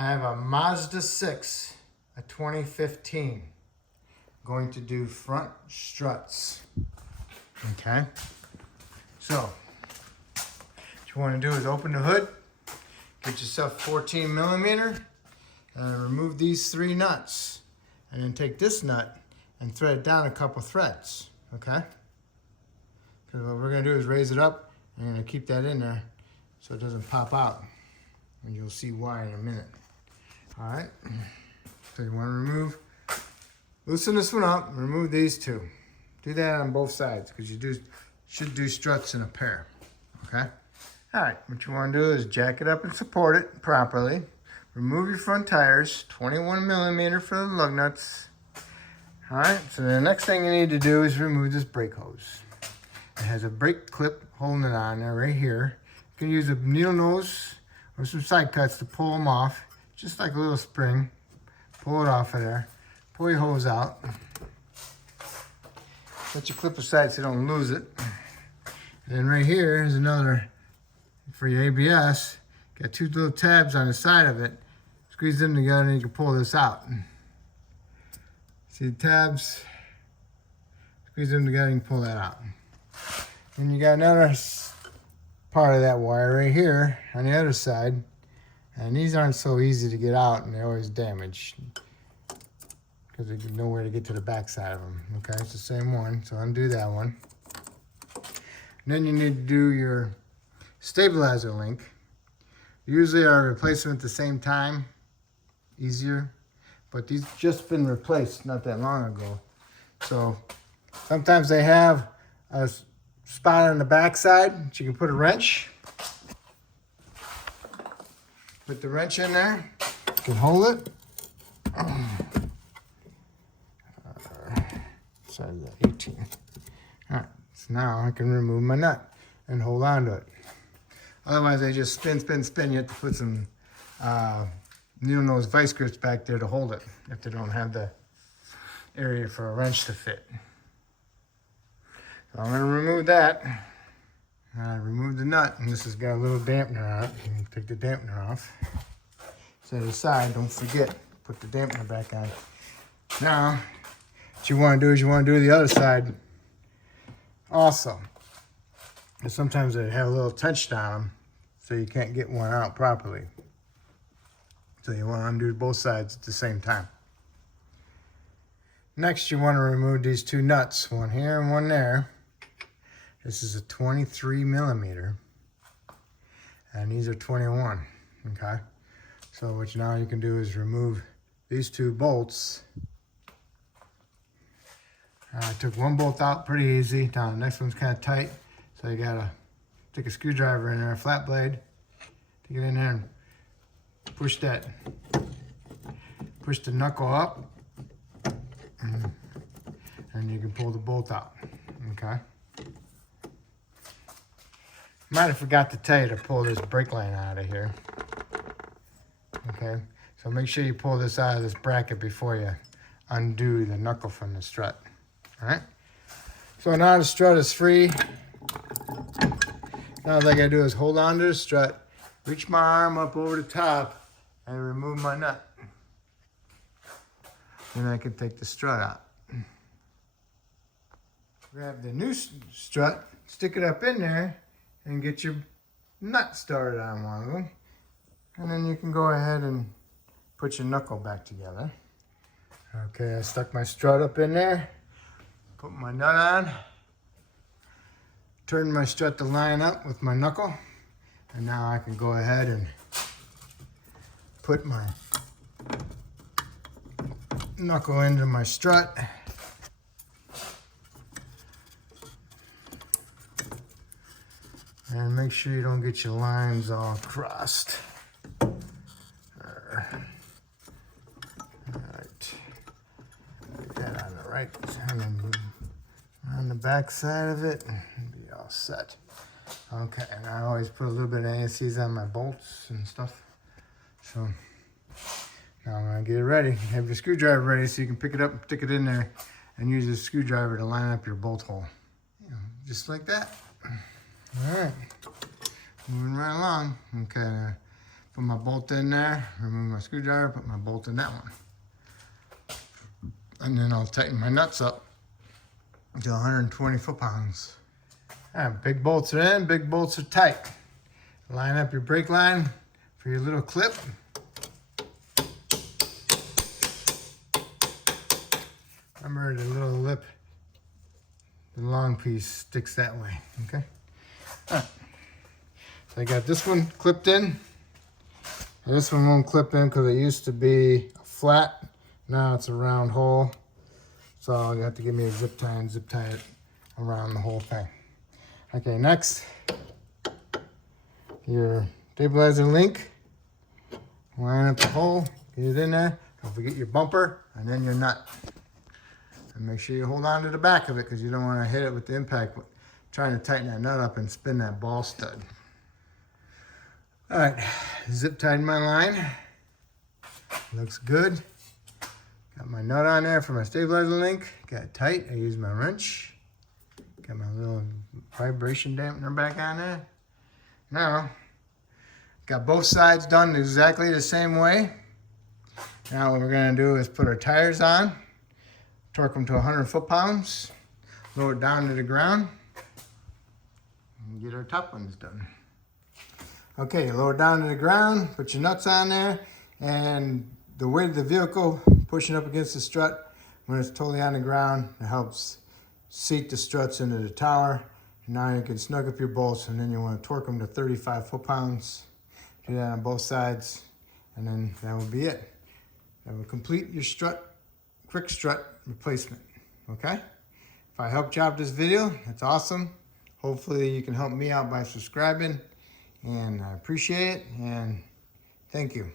I have a Mazda 6, a 2015. Going to do front struts. Okay. So, what you want to do is open the hood, get yourself 14 millimeter, and remove these 3 nuts. And then take this nut and thread it down a couple threads. Okay. Because what we're going to do is raise it up, and I'm going to keep that in there so it doesn't pop out. And you'll see why in a minute. All right. So you want to loosen this one up, remove these 2. Do that on both sides because you should do struts in a pair. Okay. All right. What you want to do is jack it up and support it properly. Remove your front tires, 21 millimeter for the lug nuts. All right. So the next thing you need to do is remove this brake hose. It has a brake clip holding it on there right here. You can use a needle nose or some side cuts to pull them off, just like a little spring. Pull it off of there. Pull your hose out. Let your clip aside so you don't lose it. And then right here is another for your ABS. Got 2 little tabs on the side of it. Squeeze them together and you can pull this out. See the tabs? Squeeze them together and you can pull that out. And you got another part of that wire right here on the other side. And these aren't so easy to get out, and they're always damaged because there's nowhere to get to the back side of them. Okay, it's the same one, so undo that one. And then you need to do your stabilizer link. Usually I replace them at the same time, easier, but these just been replaced not that long ago. So sometimes they have a spot on the back side that you can put a wrench. Put the wrench in there. You can hold it. Size 18. All right. So now I can remove my nut and hold on to it. Otherwise, they just spin. You have to put some needle nose vice grips back there to hold it if they don't have the area for a wrench to fit. So I'm going to remove that. I remove the nut, and this has got a little dampener on it. You can take the dampener off. Set it aside. Don't forget, put the dampener back on. Now, what you want to do is you want to do the other side also. And sometimes they have a little tension on them, so you can't get one out properly. So you want to undo both sides at the same time. Next, you want to remove these 2 nuts, one here and one there. This is a 23 millimeter, and these are 21, okay? So what now you can do is remove these 2 bolts. I took one bolt out pretty easy. Now the next one's kind of tight, so you gotta take a screwdriver in there, a flat blade, take it in there and push the knuckle up, and you can pull the bolt out, okay? Might have forgot to tell you to pull this brake line out of here. Okay, so make sure you pull this out of this bracket before you undo the knuckle from the strut. All right, so now the strut is free. Now all I gotta do is hold on to the strut, reach my arm up over the top, and remove my nut. Then I can take the strut out. Grab the new strut, stick it up in there, and get your nut started on one of them. And then you can go ahead and put your knuckle back together. Okay, I stuck my strut up in there, put my nut on, turn my strut to line up with my knuckle, and now I can go ahead and put my knuckle into my strut. And make sure you don't get your lines all crossed. All right. Get that on the right, and then on the back side of it, and be all set. Okay, and I always put a little bit of ASCs on my bolts and stuff. So now I'm gonna get it ready. Have your screwdriver ready so you can pick it up and stick it in there and use a screwdriver to line up your bolt hole. You know, just like that. All right, moving right along. Okay, Put my bolt in there, remove my screwdriver, put my bolt in that one. And then I'll tighten my nuts up to 120 foot-pounds. All right, big bolts are in, big bolts are tight. Line up your brake line for your little clip. Remember the little lip, the long piece sticks that way, okay? All right. So I got this one clipped in. And this one won't clip in because it used to be flat. Now it's a round hole. So you have to give me a zip tie and zip tie it around the whole thing. Okay, next, your stabilizer link. Line up the hole, get it in there. Don't forget your bumper and then your nut. And make sure you hold on to the back of it because you don't want to hit it with the impact, trying to tighten that nut up and spin that ball stud. All right, zip tied my line. Looks good. Got my nut on there for my stabilizer link. Got it tight. I use my wrench. Got my little vibration dampener back on there. Now, got both sides done exactly the same way. Now what we're gonna do is put our tires on, torque them to 100 foot-pounds, lower it down to the ground, and get our top ones done. Okay, lower down to the ground, put your nuts on there, and the weight of the vehicle pushing up against the strut when it's totally on the ground, it helps seat the struts into the tower. And now you can snug up your bolts, and then you want to torque them to 35 foot-pounds. Do that on both sides, and then that will be it. That will complete your strut, quick strut replacement, okay? If I helped you out with this video, that's awesome. Hopefully you can help me out by subscribing, and I appreciate it, and thank you.